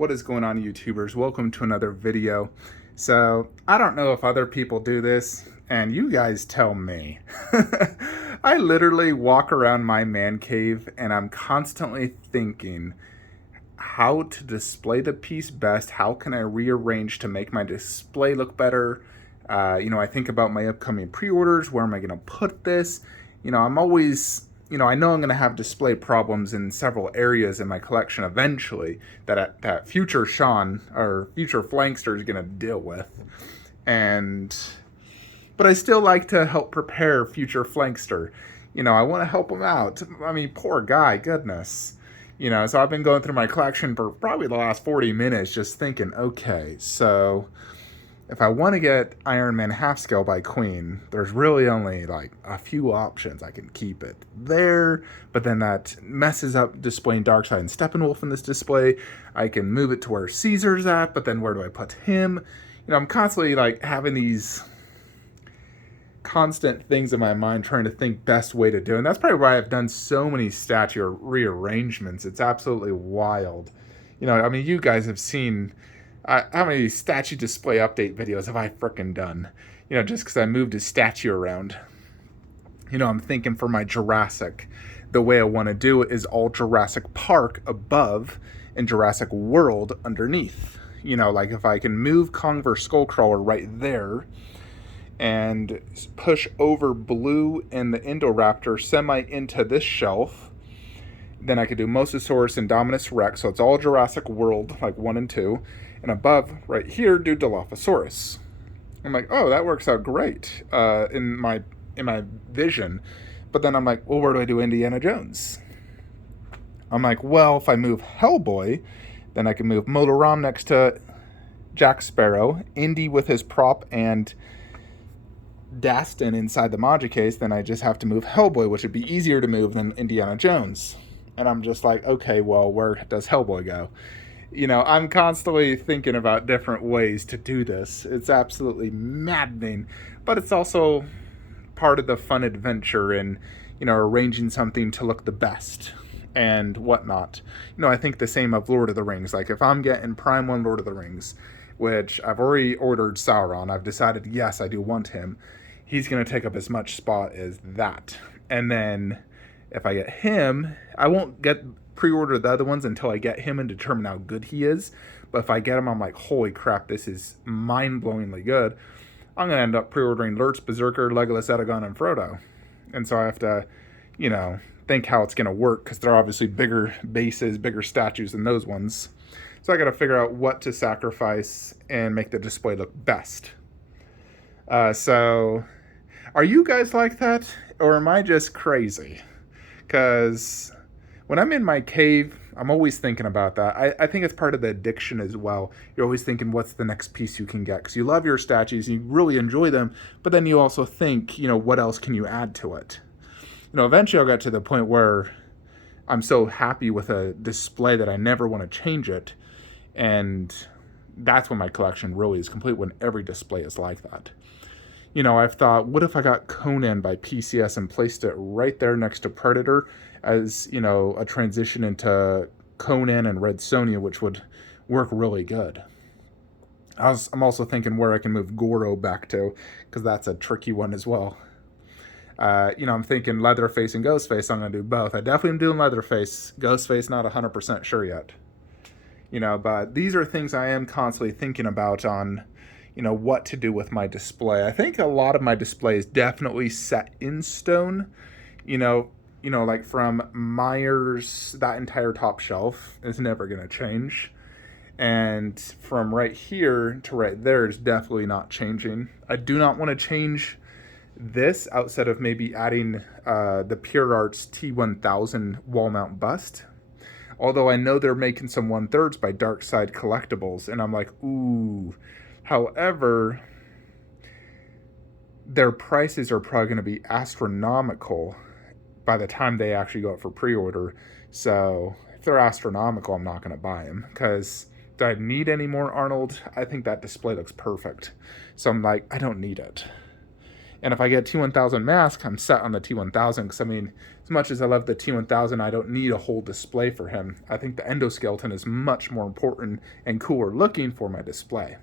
What is going on, YouTubers? Welcome to another video. So, I don't know if other people do this, and you guys tell me. I literally walk around my man cave and I'm constantly thinking how to display the piece best. How can I rearrange to make my display look better? I think about my upcoming pre-orders. Where am I going to put this? I'm always, I know I'm going to have display problems in several areas in my collection eventually that future Sean or future Flankster is going to deal with. But I still like to help prepare future Flankster. I want to help him out. I mean, poor guy, goodness. So I've been going through my collection for probably the last 40 minutes just thinking, okay, so if I want to get Iron Man half scale by Queen, there's really only like a few options. I can keep it there, but then that messes up displaying Darkseid and Steppenwolf in this display. I can move it to where Caesar's at, but then where do I put him? I'm constantly like having these constant things in my mind trying to think best way to do it. And that's probably why I've done so many statue rearrangements. It's absolutely wild. You guys have seen how many statue display update videos have I frickin' done? Just because I moved a statue around. I'm thinking for my Jurassic, the way I want to do it is all Jurassic Park above and Jurassic World underneath. Like if I can move Kong vs. Skullcrawler right there and push over Blue and the Indoraptor semi into this shelf, then I could do Mosasaurus and Dominus Rex, so it's all Jurassic World, like 1 and 2. And above, right here, do Dilophosaurus. I'm like, oh, that works out great in my vision. But then I'm like, well, where do I do Indiana Jones? I'm like, well, if I move Hellboy, then I can move Motorom next to Jack Sparrow, Indy with his prop, and Dastin inside the Maja case. Then I just have to move Hellboy, which would be easier to move than Indiana Jones. And I'm just like, okay, well, where does Hellboy go? I'm constantly thinking about different ways to do this. It's absolutely maddening, but it's also part of the fun adventure in, arranging something to look the best and whatnot. I think the same of Lord of the Rings. Like if I'm getting Prime 1 Lord of the Rings, which I've already ordered Sauron, I've decided, yes, I do want him. He's going to take up as much spot as that. And then if I get him, I won't get pre-order the other ones until I get him and determine how good he is. But if I get him, I'm like, holy crap, this is mind-blowingly good. I'm going to end up pre-ordering Lurtz, Berserker, Legolas, Eragon, and Frodo. And so I have to, think how it's going to work, because they're obviously bigger bases, bigger statues than those ones. So I got to figure out what to sacrifice and make the display look best. So are you guys like that, or am I just crazy? Because when I'm in my cave, I'm always thinking about that. I think it's part of the addiction as well. You're always thinking, what's the next piece you can get? Because you love your statues, you really enjoy them, but then you also think, what else can you add to it? Eventually I'll get to the point where I'm so happy with a display that I never want to change it. And that's when my collection really is complete, when every display is like that. I've thought, what if I got Conan by PCS and placed it right there next to Predator as, a transition into Conan and Red Sonja, which would work really good. I'm also thinking where I can move Goro back to, because that's a tricky one as well. I'm thinking Leatherface and Ghostface. I'm going to do both. I definitely am doing Leatherface. Ghostface, not 100% sure yet. But these are things I am constantly thinking about on, what to do with my display. I think a lot of my display is definitely set in stone. Like from Myers, that entire top shelf is never going to change. And from right here to right there is definitely not changing. I do not want to change this outside of maybe adding the Pure Arts T1000 wall mount bust. Although I know they're making some 1/3 by Darkseid Collectibles, and I'm like, ooh. However, their prices are probably going to be astronomical by the time they actually go out for pre-order. So if they're astronomical, I'm not going to buy them, because do I need any more Arnold? I think that display looks perfect. So I'm like, I don't need it. And if I get T1000 mask, I'm set on the T1000, because I mean, as much as I love the T1000, I don't need a whole display for him. I think the endoskeleton is much more important and cooler looking for my display.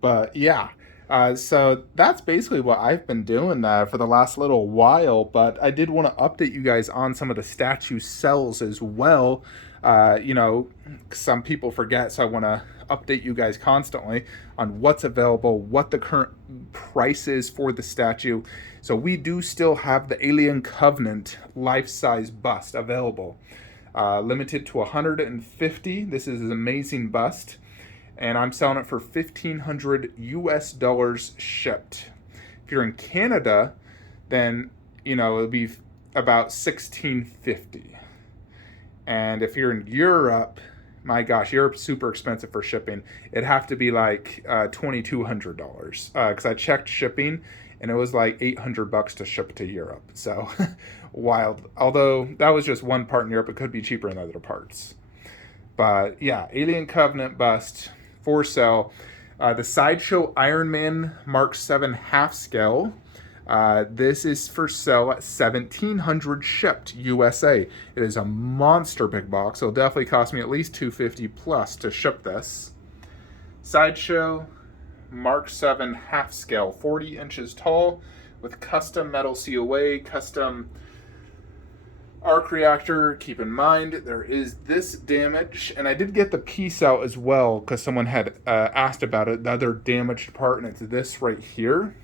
But yeah, so that's basically what I've been doing for the last little while. But I did want to update you guys on some of the statue sales as well. You know, some people forget, so I want to update you guys constantly on what's available, what the current price is for the statue. So we do still have the Alien Covenant life-size bust available, limited to 150. This is an amazing bust, and I'm selling it for $1,500 US shipped. If you're in Canada, then you know it'll be about $1,650. And if you're in Europe, my gosh, Europe's super expensive for shipping. It'd have to be like $2,200, because I checked shipping and it was like $800 to ship to Europe. So wild. Although that was just one part in Europe, it could be cheaper in other parts. But yeah, Alien Covenant bust for sale. The Sideshow Iron Man Mark 7 half scale. This is for sale at $1,700 shipped USA. It is a monster big box. It'll definitely cost me at least $250 plus to ship this. Sideshow Mark 7 half scale, 40 inches tall, with custom metal COA, custom arc reactor. Keep in mind there is this damage, and I did get the piece out as well because someone had asked about it, the other damaged part, and it's this right here.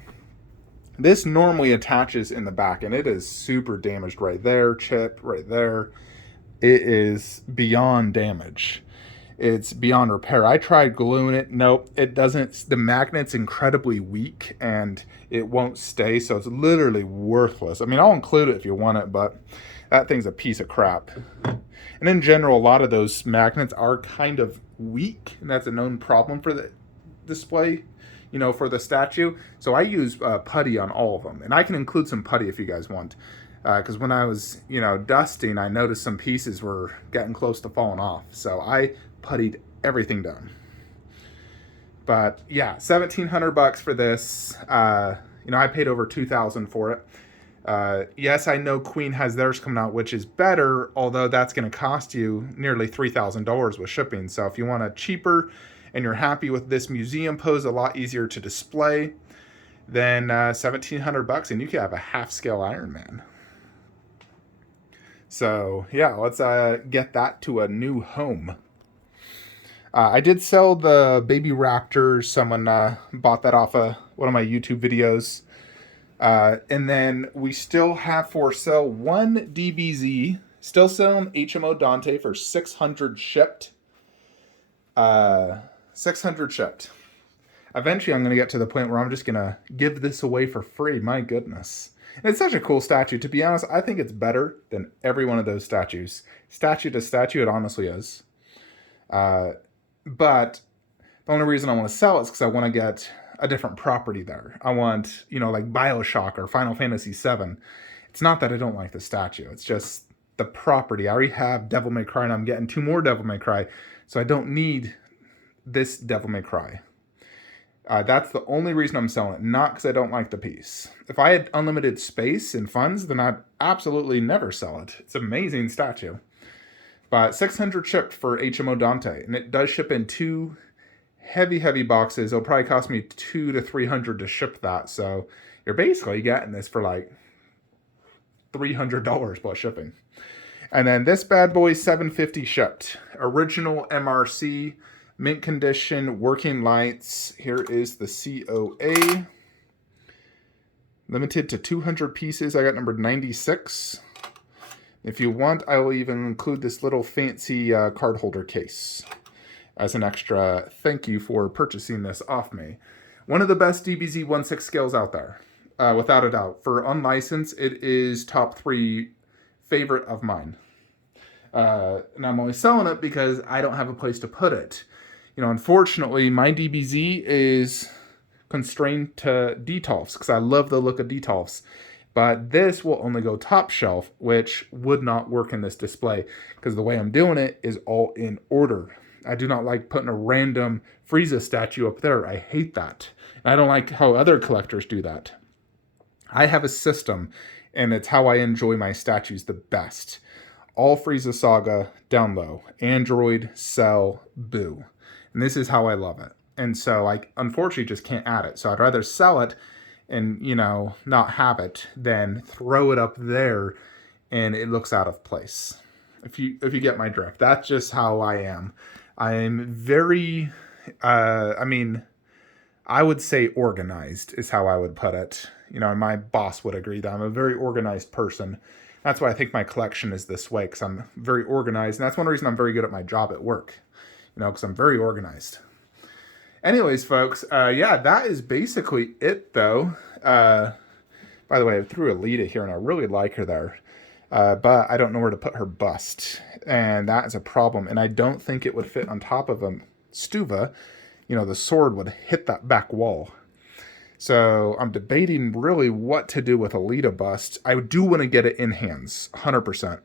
This normally attaches in the back, and it is super damaged right there, chipped right there. It is beyond damage. It's beyond repair. I tried gluing it. Nope, it doesn't. The magnet's incredibly weak, and it won't stay, so it's literally worthless. I mean, I'll include it if you want it, but that thing's a piece of crap. And in general, a lot of those magnets are kind of weak, and that's a known problem for the display, you know, for the statue. So I use putty on all of them, and I can include some putty if you guys want, because when I was, you know, dusting, I noticed some pieces were getting close to falling off, so I puttied everything down. But yeah, $1,700 for this. You know, I paid over $2,000 for it. Yes, I know Queen has theirs coming out, which is better, although that's going to cost you nearly $3,000 with shipping. So if you want a cheaper and you're happy with this museum pose, a lot easier to display, then $1,700, and you can have a half-scale Iron Man. So yeah, let's get that to a new home. I did sell the Baby Raptors. Someone bought that off one of my YouTube videos. And then we still have for sale one DBZ. Still selling HMO Dante for $600 shipped. 600 shipped. Eventually I'm going to get to the point where I'm just going to give this away for free. My goodness. And it's such a cool statue. To be honest, I think it's better than every one of those statues. Statue to statue, it honestly is. But the only reason I want to sell it is because I want to get a different property there. I want, you know, like BioShock or Final Fantasy VII. It's not that I don't like the statue. It's just the property. I already have Devil May Cry, and I'm getting 2 more Devil May Cry. So I don't need this Devil May Cry. That's the only reason I'm selling it, not because I don't like the piece. If I had unlimited space and funds, then I'd absolutely never sell it. It's an amazing statue. But 600 shipped for HMO Dante, and it does ship in 2 heavy boxes. It'll probably cost me $200 to $300 to ship that, so you're basically getting this for like $300 plus shipping. And then this bad boy, $750 shipped. Original MRC, mint condition, working lights. Here is the COA. Limited to 200 pieces. I got number 96. If you want, I will even include this little fancy card holder case as an extra thank you for purchasing this off me. One of the best DBZ 1/6 scales out there, without a doubt. For unlicensed, it is top 3 favorite of mine. And I'm only selling it because I don't have a place to put it. You know, unfortunately, my DBZ is constrained to Detolfs because I love the look of Detolfs. But this will only go top shelf, which would not work in this display because the way I'm doing it is all in order. I do not like putting a random Frieza statue up there. I hate that. And I don't like how other collectors do that. I have a system, and it's how I enjoy my statues the best. All Frieza Saga down low. Android, Cell, Boo. And this is how I love it. And so I unfortunately just can't add it. So I'd rather sell it and, not have it than throw it up there and it looks out of place. If you get my drift, that's just how I am. I'm very, I would say organized is how I would put it. And my boss would agree that I'm a very organized person. That's why I think my collection is this way, because I'm very organized. And that's one reason I'm very good at my job at work, because I'm very organized. Anyways, folks, that is basically it, though. By the way, I threw Alita here, and I really like her there. But I don't know where to put her bust. And that is a problem. And I don't think it would fit on top of a Stuva. The sword would hit that back wall. So I'm debating really what to do with Alita bust. I do want to get it in hands, 100%.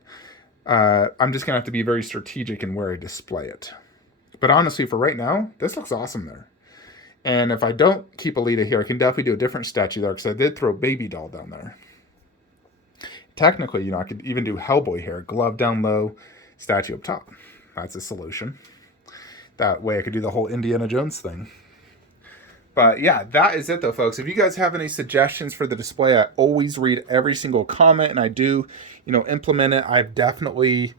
I'm just going to have to be very strategic in where I display it. But honestly, for right now, this looks awesome there. And if I don't keep Alita here, I can definitely do a different statue there, because I did throw Baby Doll down there. Technically, I could even do Hellboy here. Glove down low, statue up top. That's a solution. That way I could do the whole Indiana Jones thing. But yeah, that is it though, folks. If you guys have any suggestions for the display, I always read every single comment, and I do, implement it. I've definitely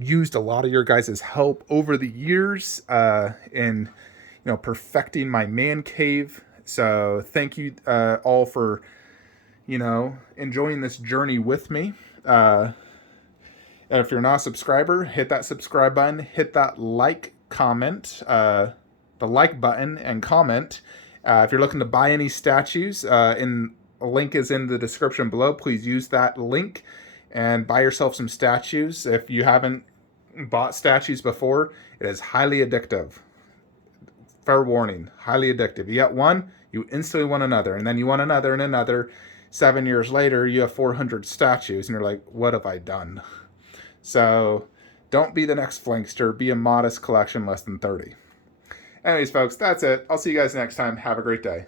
used a lot of your guys' help over the years in, perfecting my man cave. So thank you all for, enjoying this journey with me. And if you're not a subscriber, hit that subscribe button, hit that comment, the like button, and comment. If you're looking to buy any statues, a link is in the description below. Please use that link and buy yourself some statues. If you haven't bought statues before, it is highly addictive. Fair warning, highly addictive. You get one, you instantly want another, and then you want another and another. 7 years later, you have 400 statues, and you're like, what have I done? So don't be the next Flankster. Be a modest collection, less than 30. Anyways, folks, that's it. I'll see you guys next time. Have a great day.